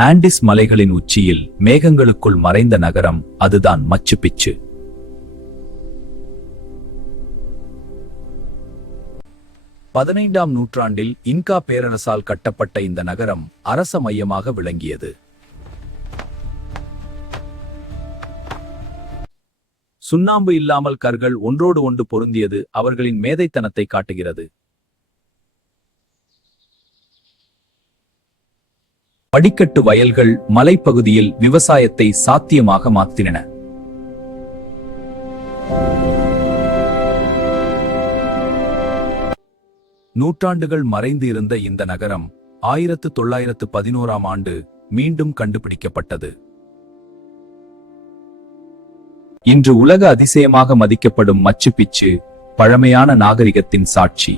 Andes மலைகளின் உச்சியில் மேகங்களுக்குள் மறைந்த நகரம் அதுதான் மச்சு பிச்சு. 15ஆம் நூற்றாண்டில் இன்கா பேரரசால் கட்டப்பட்ட இந்த நகரம் அரச மையமாக விளங்கியது. சுண்ணாம்பு இல்லாமல் கற்கள் ஒன்றோடு ஒன்று பொருந்தியது அவர்களின் மேதைத்தனத்தை காட்டுகிறது. படிக்கட்டு வயல்கள் மலைப்பகுதியில் விவசாயத்தை சாத்தியமாக மாற்றின. நூற்றாண்டுகள் மறைந்து இருந்த இந்த நகரம் 1911ஆம் ஆண்டு மீண்டும் கண்டுபிடிக்கப்பட்டது. இன்று உலக அதிசயமாக மதிக்கப்படும் மச்சு பிச்சு பழமையான நாகரிகத்தின் சாட்சி.